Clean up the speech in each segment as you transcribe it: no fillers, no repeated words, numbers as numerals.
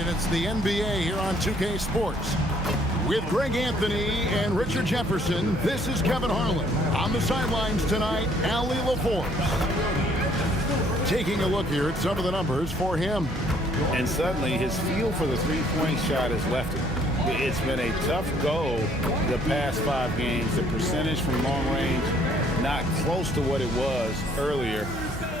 and it's the NBA here on 2K Sports. With Greg Anthony and Richard Jefferson, this is Kevin Harlan. On the sidelines tonight, Allie LaForce. Taking a look here at some of the numbers for him. And suddenly his feel for the three-point shot has left him. It's been a tough go the past 5 games. The percentage from long range not close to what it was earlier,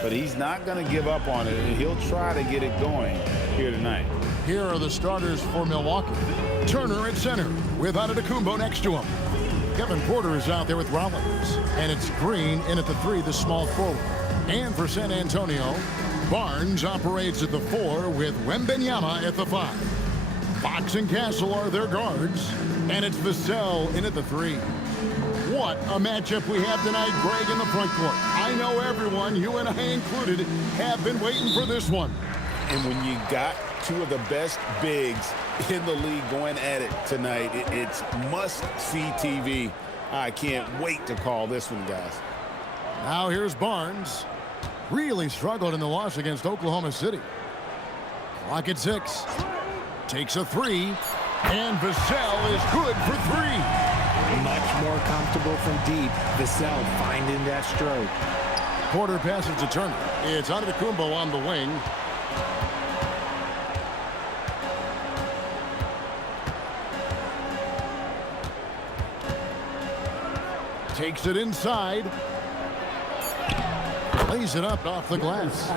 but he's not going to give up on it, and he'll try to get it going here tonight. Here are the starters for Milwaukee. Turner at center with Antetokounmpo next to him. Kevin Porter is out there with Rollins, and it's Green in at the 3, the small forward. And for San Antonio, Barnes operates at the 4 with Wembanyama at the 5. Fox and Castle are their guards, and it's Vassell in at the 3. What a matchup we have tonight, Greg, in the front court. I know everyone, you and I included, have been waiting for this one. And when you got 2 of the best bigs in the league going at it tonight, it's must-see TV. I can't wait to call this one, guys. Now here's Barnes. Really struggled in the loss against Oklahoma City. Clock at 6. Takes a 3, and Vassell is good for 3. Much more comfortable from deep. Vassell finding that stroke. Porter passes to Turner. It's Antetokounmpo on the wing. Takes it inside. Lays it up off the glass.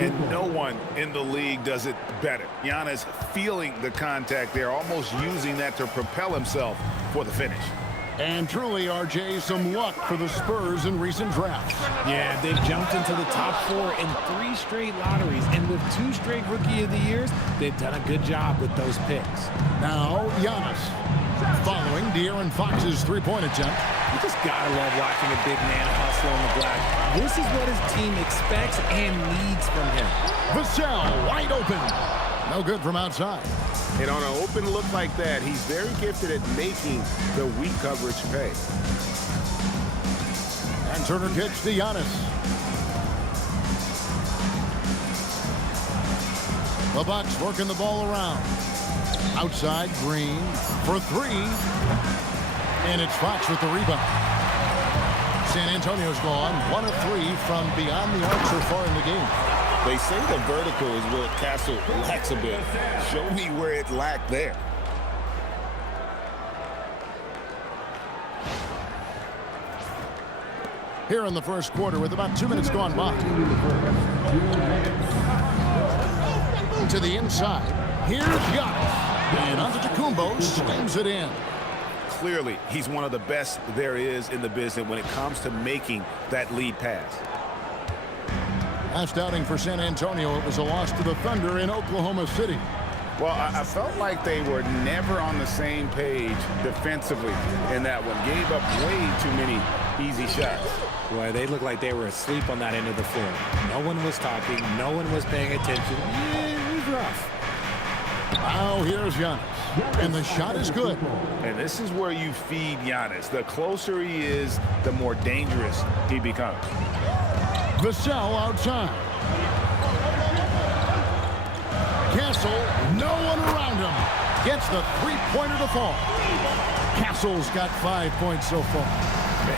And no one in the league does it better. Giannis feeling the contact there, almost using that to propel himself for the finish. And truly, RJ, some luck for the Spurs in recent drafts. Yeah, they've jumped into the top 4 in 3 straight lotteries, and with 2 straight Rookie of the Years, they've done a good job with those picks. Now, Giannis, following De'Aaron Fox's three-point attempt. You just gotta love watching a big man hustle on the glass. This is what his team expects and needs from him. Vassell wide open. No good from outside. And on an open look like that, he's very gifted at making the weak coverage pay. And Turner kicks to Giannis. The Bucks working the ball around. Outside, Green for 3. And it's Fox with the rebound. San Antonio's gone 1 of 3 from beyond the arc so far in the game. They say the vertical is where Castle lacks a bit. Show me where it lacked there. Here in the first quarter with about 2 minutes gone by. To the inside. Here's Giannis. And Antetokounmpo slams it in. Clearly, he's one of the best there is in the business when it comes to making that lead pass. Last outing for San Antonio, it was a loss to the Thunder in Oklahoma City. Well, I felt like they were never on the same page defensively in that one. Gave up way too many easy shots. Boy, they looked like they were asleep on that end of the floor. No one was talking. No one was paying attention. Yeah, it was rough. Now here's Giannis. And the shot is good. And this is where you feed Giannis. The closer he is, the more dangerous he becomes. Vassell outside. Castle, no one around him. Gets the three-pointer to fall. Castle's got 5 points so far.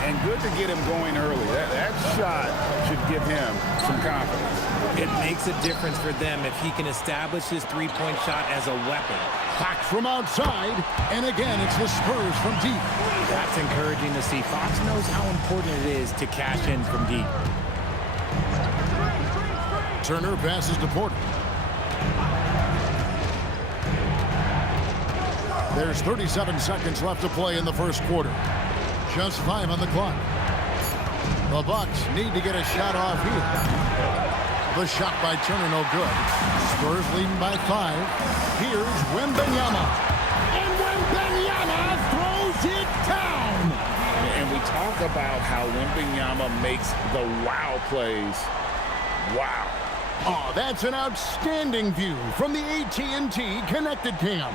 And good to get him going early. That shot should give him some confidence. It makes a difference for them if he can establish his three-point shot as a weapon. Fox from outside, and again, it's the Spurs from deep. That's encouraging to see. Fox knows how important it is to cash in from deep. Turner passes to Porter. There's 37 seconds left to play in the first quarter. Just 5 on the clock. The Bucks need to get a shot off here. The shot by Turner, no good. Spurs leading by 5. Here's Wembanyama. And Wembanyama throws it down. And we talk about how Wembanyama makes the wow plays. Wow. Oh, that's an outstanding view from the AT&T Connected Cam.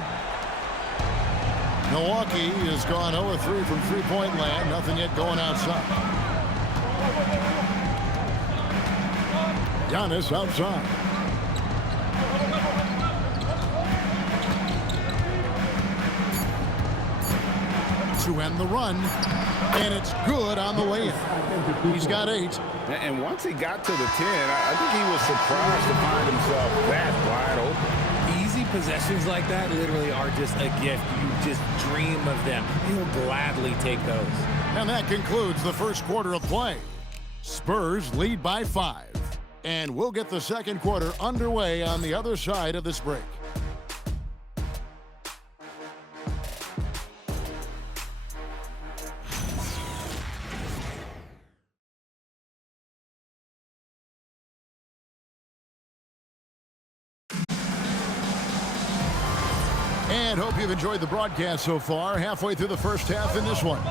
Milwaukee has gone 0-3 from three-point land. Nothing yet going outside. Giannis outside. to end the run. And it's good on the way in. He's got 8. And once he got to the 10, I think he was surprised to find himself that wide open. Easy possessions like that literally are just a gift. You just dream of them. He'll gladly take those. And that concludes the first quarter of play. Spurs lead by 5. And we'll get the second quarter underway on the other side of this break. And hope you've enjoyed the broadcast so far. Halfway through the first half in this one.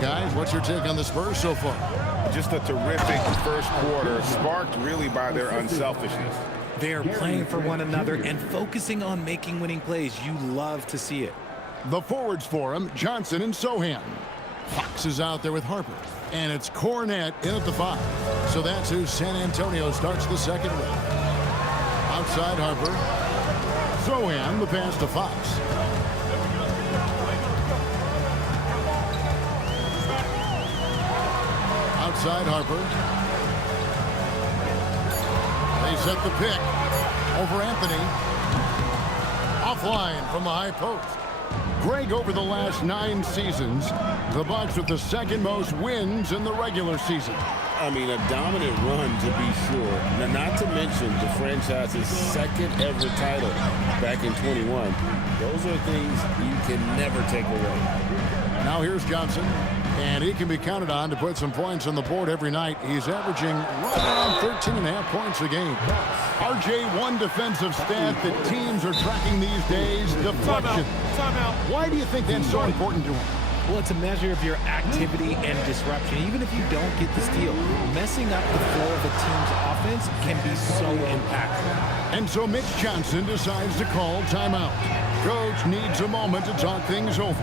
Guys, what's your take on the Spurs so far? Just a terrific first quarter, sparked really by their unselfishness. They are playing for one another and focusing on making winning plays. You love to see it. The forwards for him, Johnson and Sohan. Fox is out there with Harper. And it's Cornette in at the 5. So that's who San Antonio starts the second with. Outside Harper. Sohan, the pass to Fox. Outside Harper. They set the pick over Anthony. Offline from the high post. Greg, over the last 9 seasons, the Bucks with the second most wins in the regular season. I mean, a dominant run to be sure. Now, not to mention the franchise's second ever title back in 21. Those are things you can never take away. Now here's Johnson, and he can be counted on to put some points on the board every night. He's averaging right around 13.5 points a game. RJ, one defensive stat that teams are tracking these days, deflection. Timeout. Why do you think that's so important to him? Well, it's a measure of your activity and disruption. Even if you don't get the steal, messing up the flow of a team's offense can be so impactful. And so Mitch Johnson decides to call timeout. Coach needs a moment to talk things over.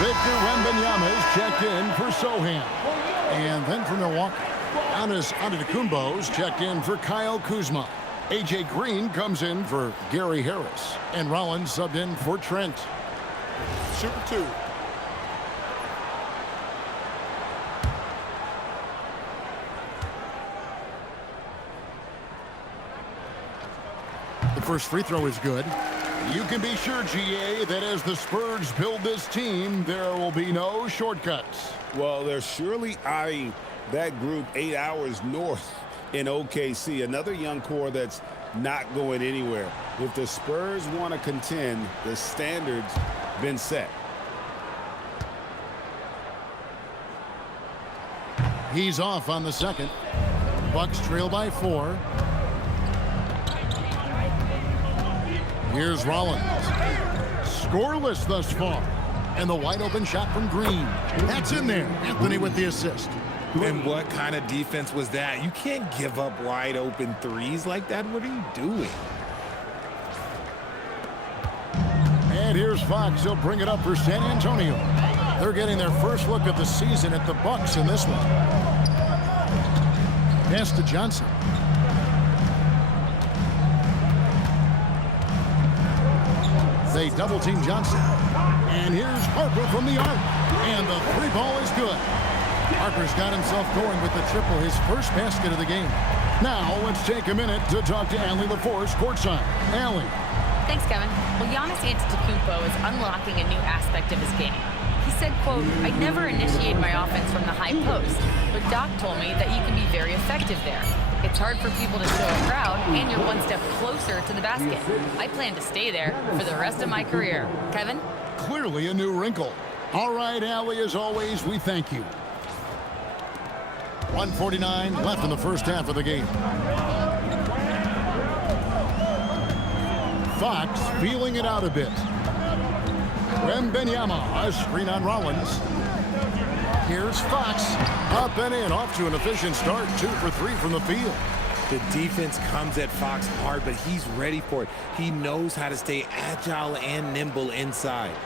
Victor Wembanyama is checked in for Sohan. And then for Milwaukee, Giannis Antetokounmpo's checked in for Kyle Kuzma. A.J. Green comes in for Gary Harris. And Rollins subbed in for Trent. Shooting 2. The first free throw is good. You can be sure, GA, that as the Spurs build this team, there will be no shortcuts. Well, they're surely eyeing that group 8 hours north in OKC. Another young core that's not going anywhere. If the Spurs want to contend, the standard's been set. He's off on the second. Bucks trail by 4. Here's Rollins. Scoreless thus far. And the wide open shot from Green. That's in there. Anthony with the assist. And what kind of defense was that? You can't give up wide open threes like that. What are you doing? And here's Fox. He'll bring it up for San Antonio. They're getting their first look of the season at the Bucks in this one. Pass to Johnson. They double-team Johnson. And here's Harper from the arc. And the 3-ball is good. Harper's got himself going with the triple, his first basket of the game. Now, let's take a minute to talk to Allie LaForce courtside. Allie, Thanks, Kevin. Well, Giannis Antetokounmpo is unlocking a new aspect of his game. He said, quote, "I never initiate my offense from the high post, but Doc told me that you can be very effective there. It's hard for people to show a crowd, and you're one step closer to the basket. I plan to stay there for the rest of my career." Kevin? Clearly a new wrinkle. All right, Allie, as always, we thank you. 1:49 left in the first half of the game. Fox feeling it out a bit. Wembanyama, a screen on Rollins. Here's Fox, up and in, off to an efficient start, 2 for 3 from the field. The defense comes at Fox hard, but he's ready for it. He knows how to stay agile and nimble inside.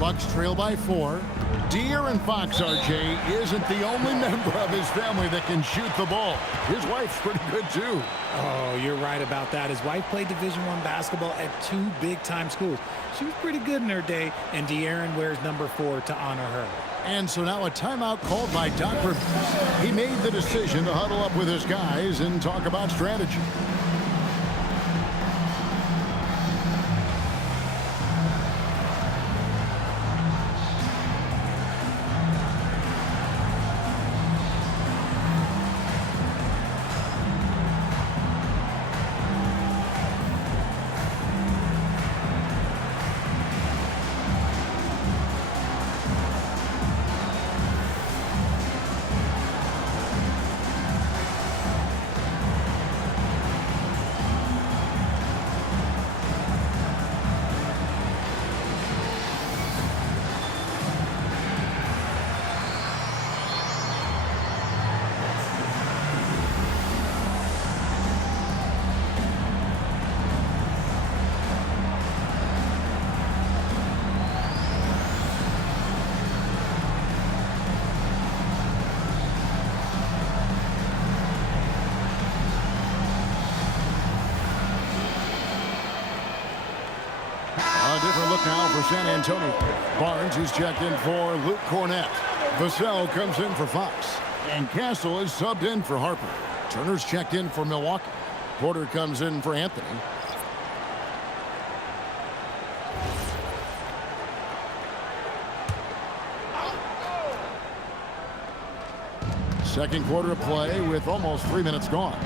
Bucks trail by 4. De'Aaron Fox, RJ, isn't the only member of his family that can shoot the ball. His wife's pretty good, too. Oh, you're right about that. His wife played Division I basketball at 2 big-time schools. She was pretty good in her day, and De'Aaron wears number 4 to honor her. And so now a timeout called by Doc Rivers. He made the decision to huddle up with his guys and talk about strategy. A different look now for San Antonio. Barnes is checked in for Luke Cornett. Vassell comes in for Fox. And Castle is subbed in for Harper. Turner's checked in for Milwaukee. Porter comes in for Anthony. Second quarter of play with almost 3 minutes gone.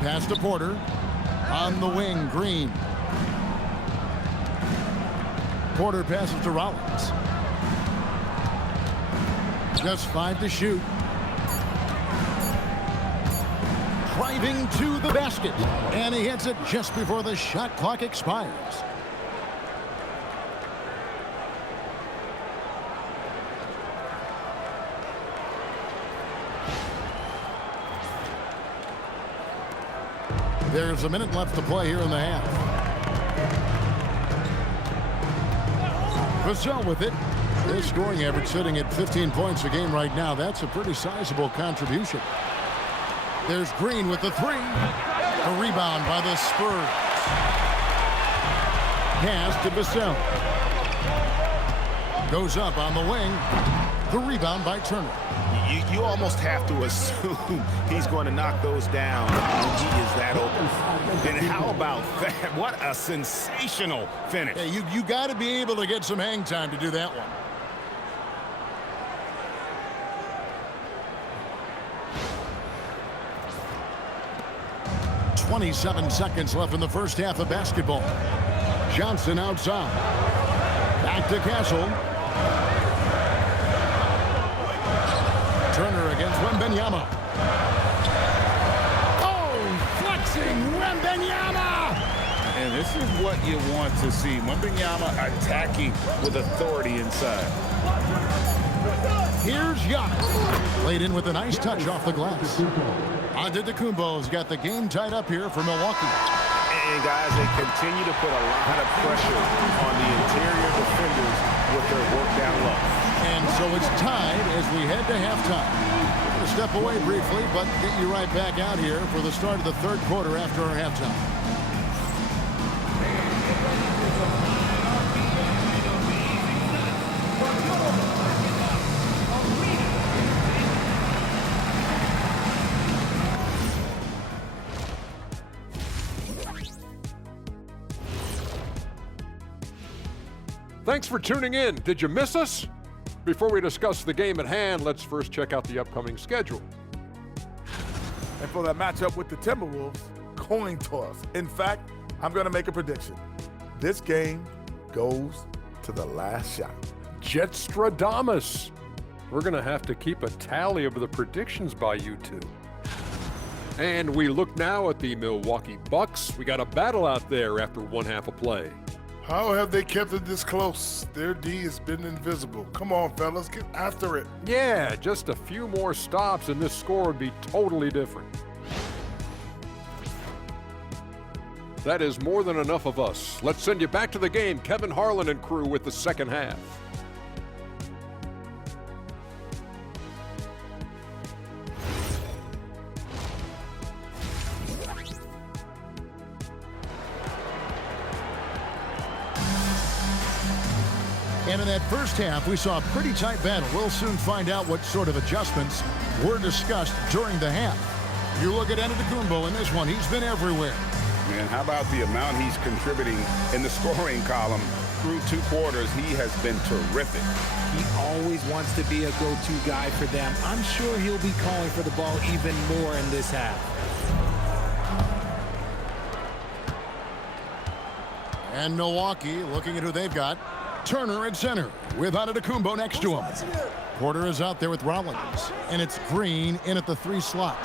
Pass to Porter. On the wing, Green. Porter passes to Rollins. Just 5 to shoot. Driving to the basket. And he hits it just before the shot clock expires. There's a minute left to play here in the half. Vassell with it. His scoring average sitting at 15 points a game right now. That's a pretty sizable contribution. There's Green with the 3. A rebound by the Spurs. Pass to Vassell. Goes up on the wing. The rebound by Turner. You almost have to assume he's going to knock those down when he is that open. And how about that? What a sensational finish. Yeah, you got to be able to get some hang time to do that one. .27 seconds left in the first half of basketball. Johnson outside. Back to Castle. Turner against Wembanyama. Oh, flexing Wembanyama! And this is what you want to see. Wembanyama attacking with authority inside. Here's Giannis. Played in with a nice touch off the glass. Antetokounmpo's got the game tied up here for Milwaukee. And guys, they continue to put a lot of pressure on the interior defenders with their work down low. And so it's tied as we head to halftime. We're going to step away briefly, but get you right back out here for the start of the third quarter after our halftime. Thanks for tuning in. Did you miss us? Before we discuss the game at hand, let's first check out the upcoming schedule. And for that matchup with the Timberwolves, coin toss. In fact, I'm going to make a prediction. This game goes to the last shot. Jetstradamus. We're going to have to keep a tally of the predictions by you two. And we look now at the Milwaukee Bucks. We got a battle out there after one half of play. How have they kept it this close? Their D has been invisible. Come on, fellas, get after it. Yeah, just a few more stops and this score would be totally different. That is more than enough of us. Let's send you back to the game. Kevin Harlan and crew with the second half. And in that first half, we saw a pretty tight battle. We'll soon find out what sort of adjustments were discussed during the half. You look at Antetokounmpo in this one. He's been everywhere. Man, how about the amount he's contributing in the scoring column? Through 2 quarters, he has been terrific. He always wants to be a go-to guy for them. I'm sure he'll be calling for the ball even more in this half. And Milwaukee, looking at who they've got. Turner at center with Antetokounmpo next to him. Porter is out there with Rollins, and it's Green in at the 3 slot.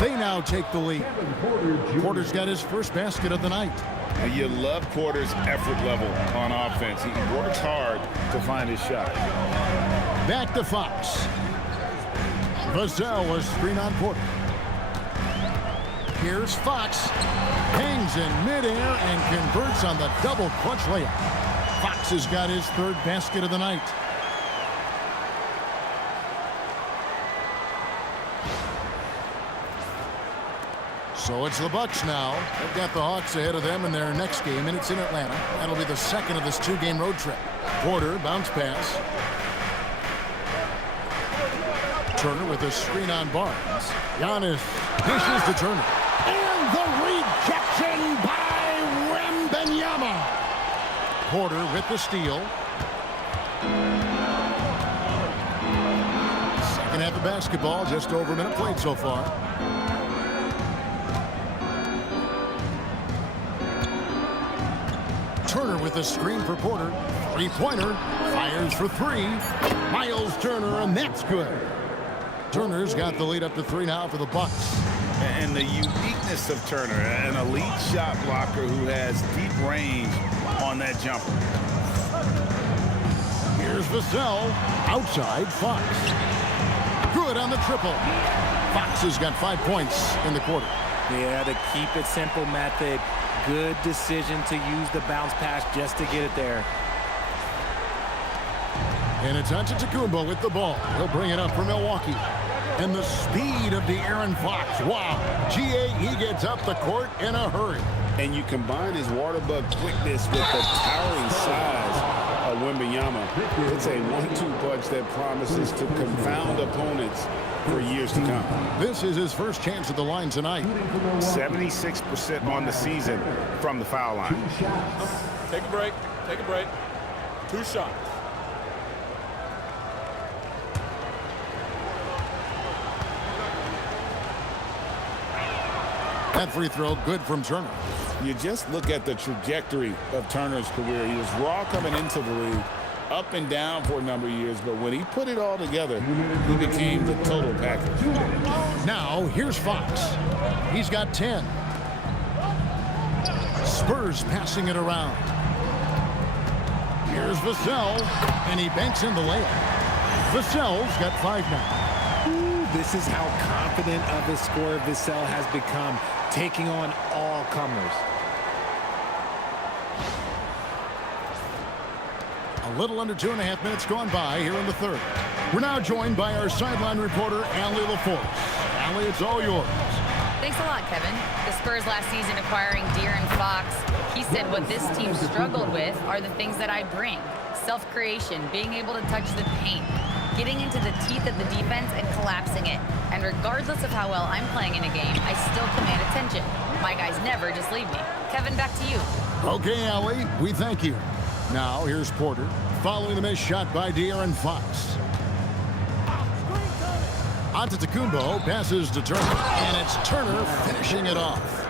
They now take the lead. Porter's got his first basket of the night. And you love Porter's effort level on offense. He works hard to find his shot. Back to Fox. Vassell was screen on Porter. Here's Fox. Hangs in midair and converts on the double clutch layup. Fox has got his 3rd basket of the night. So it's the Bucks now. They've got the Hawks ahead of them in their next game, and it's in Atlanta. That'll be the second of this 2-game road trip. Porter, bounce pass. Turner with a screen on Barnes. Giannis dishes to Turner. And the rejection by Wembanyama. Porter with the steal. Second half of basketball, just over a minute played so far. Turner with a screen for Porter. 3-pointer. Fires for 3. Miles Turner, and that's good. Turner's got the lead up to 3 now for the Bucks. And the uniqueness of Turner, an elite shot blocker who has deep range on that jumper. Here's Vassell. Outside, Fox. Good on the triple. Fox has got 5 points in the quarter. Yeah, the keep it simple method. Good decision to use the bounce pass just to get it there. And it's Antetokounmpo with the ball. He'll bring it up for Milwaukee. And the speed of De'Aaron Fox. Wow. GA, he gets up the court in a hurry. And you combine his water bug quickness with the towering size of Wembanyama. It's a 1-2 punch that promises to confound opponents for years to come. This is his first chance at the line tonight. 76% on the season from the foul line. Take a break. Take a break. 2 shots. That free throw good from Turner. You just look at the trajectory of Turner's career. He was raw coming into the league, up and down for a number of years, but when he put it all together, he became the total package. Now, here's Fox. He's got 10. Spurs passing it around. Here's Vassell, and he banks in the layup. Vassell's got 5 now. Ooh, this is how confident of a scorer Vassell has become, taking on all comers. A little under 2.5 minutes gone by here in the third. We're now joined by our sideline reporter, Allie LaForce. Allie, it's all yours. Thanks a lot, Kevin. The Spurs last season acquiring De'Aaron Fox. He said what this team struggled with are the things that I bring. Self-creation, being able to touch the paint, getting into the teeth of the defense and collapsing it. And regardless of how well I'm playing in a game, I still command attention. My guys never just leave me. Kevin, back to you. Okay, Allie, we thank you. Now here's Porter following the missed shot by De'Aaron Fox. Antetokounmpo passes to Turner, and it's Turner finishing it off.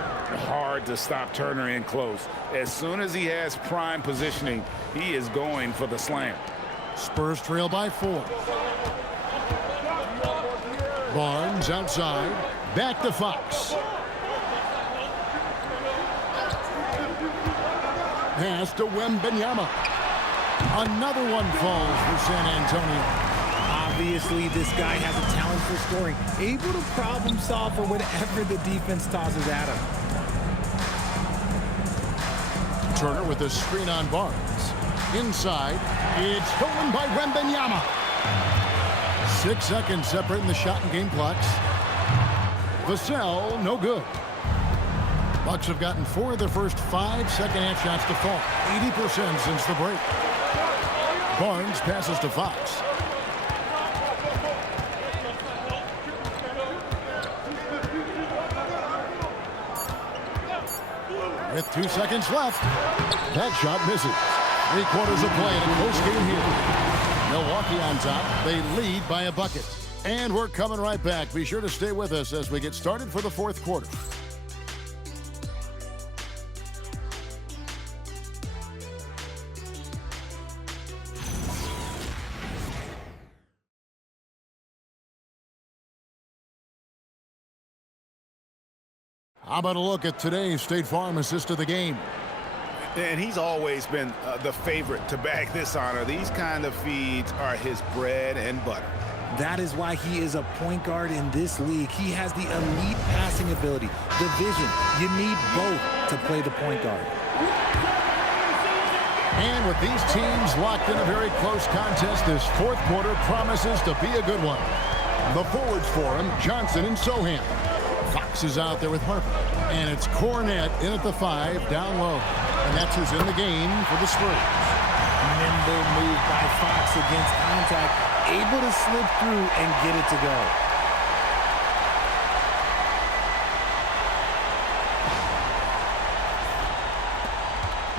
Hard to stop Turner in close. As soon as he has prime positioning, he is going for the slam. Spurs trail by 4. Barnes outside, back to Fox. Pass to Wembanyama. Another one falls for San Antonio. Obviously, this guy has a talent for scoring, able to problem solve for whatever the defense tosses at him. Turner with a screen on Barnes. Inside, it's stolen by Wembanyama. 6 seconds separating the shot and game clocks. Vassell, no good. Bucks have gotten 4 of their first 5 second-half shots to fall. 80% since the break. Barnes passes to Fox. With 2 seconds left, that shot misses. 3/4 of play in a close game here. Milwaukee on top. They lead by a bucket. And we're coming right back. Be sure to stay with us as we get started for the 4th quarter. How about a look at today's State Farm assist of the game? And he's always been the favorite to bag this honor. These kind of feeds are his bread and butter. That is why he is a point guard in this league. He has the elite passing ability, the vision. You need both to play the point guard. And with these teams locked in a very close contest, this 4th quarter promises to be a good one. The forwards for him, Johnson and Sohan. Fox is out there with Harper. And it's Cornette in at the 5, down low. And that's who's in the game for the Spurs. Nimble move by Fox against contact, able to slip through and get it to go.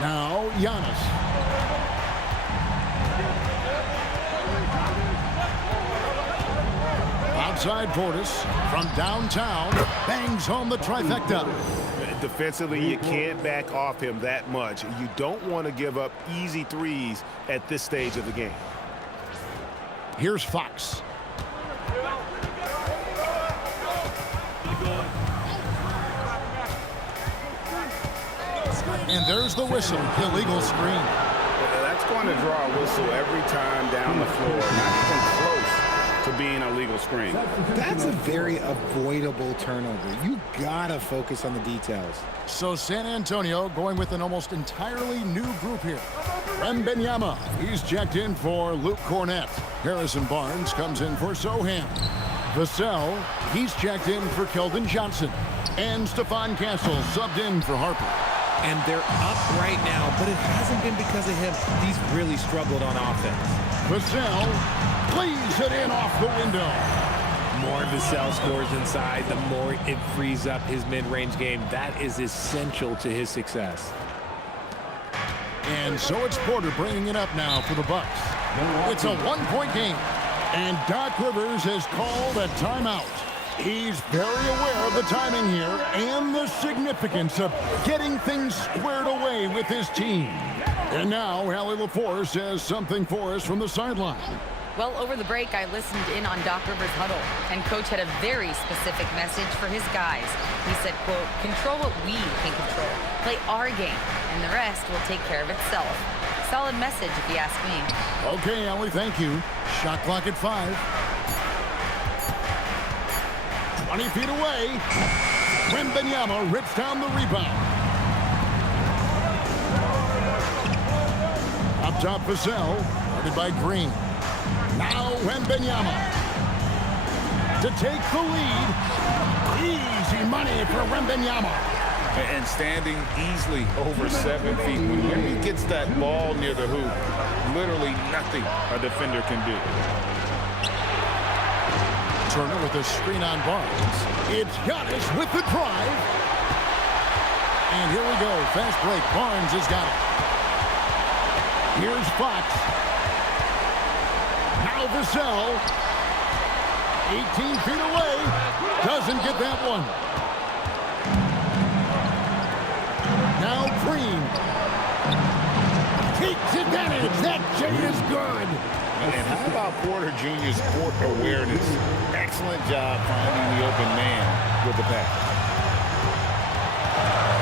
Now, Giannis. Outside Portis from downtown bangs home the trifecta. Defensively, you can't back off him that much. You don't want to give up easy threes at this stage of the game. Here's Fox. And there's the whistle. Illegal screen. That's going to draw a whistle every time down the floor. Not even close to being a legal screen. That's a very avoidable turnover. You gotta focus on the details. So San Antonio going with an almost entirely new group here. Wembanyama, he's checked in for Luke Cornette. Harrison Barnes comes in for Sohan. Vassell, he's checked in for Keldon Johnson. And Stephon Castle subbed in for Harper. And they're up right now, but it hasn't been because of him. He's really struggled on offense. Vassell, please it in off the window. More Vassell scores inside, the more it frees up his mid-range game. That is essential to his success. And so it's Porter bringing it up now for the Bucks. It's a 1-point game. And Doc Rivers has called a timeout. He's very aware of the timing here and the significance of getting things squared away with his team. And now, Allie LaForce has something for us from the sideline. Well, over the break, I listened in on Doc Rivers' huddle, and Coach had a very specific message for his guys. He said, quote, control what we can control, play our game, and the rest will take care of itself. Solid message, if you ask me. Okay, Allie, thank you. Shot clock at 5. 20 feet away. Wembanyama rips down the rebound. Up top, Vassell, guarded by Green. Now Wembanyama to take the lead. Easy money for Wembanyama. And standing easily over 7 feet. When he gets that ball near the hoop, literally nothing a defender can do. Turner with a screen on Barnes. It's Giannis with the drive. And here we go. Fast break. Barnes has got it. Here's Fox. Now Vassell. 18 feet away. Doesn't get that one. Now Green. Takes advantage. That J is good. And how about Porter Jr.'s court awareness? Excellent job finding the open man with the pass.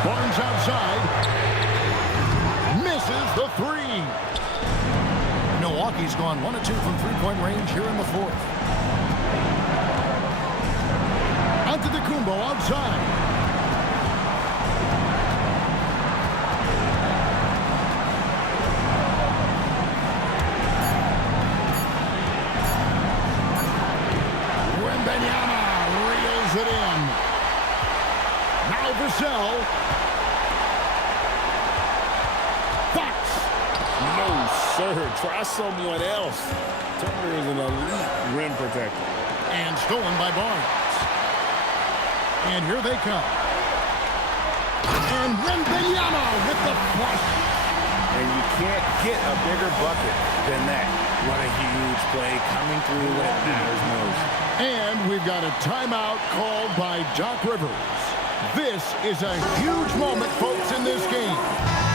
Barnes outside. Misses the three. Milwaukee's gone 1 of 2 from three-point range here in the fourth. Antetokounmpo outside. Wembanyama reels it in. Now Vassell. Fox. No, sir. Try someone else. Turner is an elite rim protector. And stolen by Barnes. And here they come. And Wembanyama with the flush. And you can't get a bigger bucket than that. What a huge play coming through when it matters most. And we've got a timeout called by Doc Rivers. This is a huge moment, folks, in this game.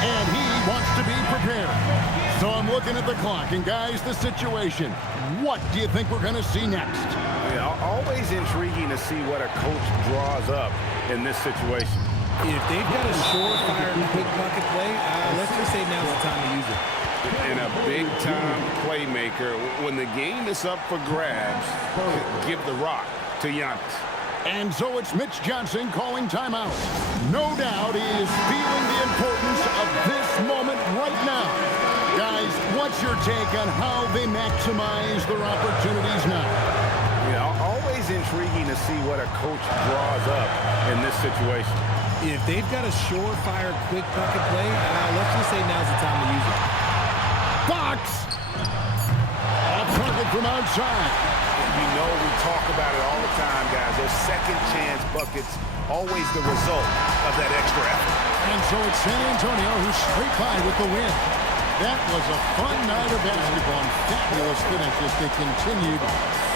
And he wants to be prepared. So I'm looking at the clock. And, guys, the situation. What do you think we're going to see next? Yeah, always intriguing to see what a coach draws up in this situation. If they've got a surefire quick bucket play, let's just say now's the time to use it. And a big-time playmaker. When the game is up for grabs, give the rock to Giannis. And so it's Mitch Johnson calling timeout. No doubt he is feeling the importance of this moment right now. Guys, what's your take on how they maximize their opportunities now? Yeah, always intriguing to see what a coach draws up in this situation. If they've got a surefire quick bucket play, let's just say now's the time to use it. Fox! Off target from outside. You know we talk about it all the time, guys. Those second chance buckets, always the result of that extra effort. And so it's San Antonio who's straight by with the win. That was a fun night of basketball and fabulous finish as they continued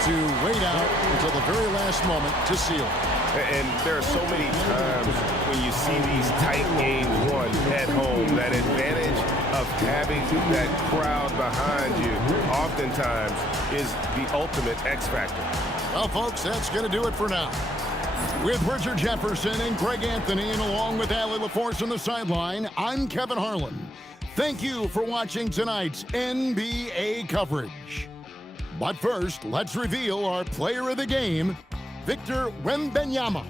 to wait out until the very last moment to seal. And there are so many times when you see these tight games won at home, that advantage of having that crowd behind you oftentimes is the ultimate X factor. Well, folks, that's going to do it for now. With Richard Jefferson and Greg Anthony, and along with Allie LaForce on the sideline, I'm Kevin Harlan. Thank you for watching tonight's NBA coverage. But first, let's reveal our player of the game, Victor Wembanyama.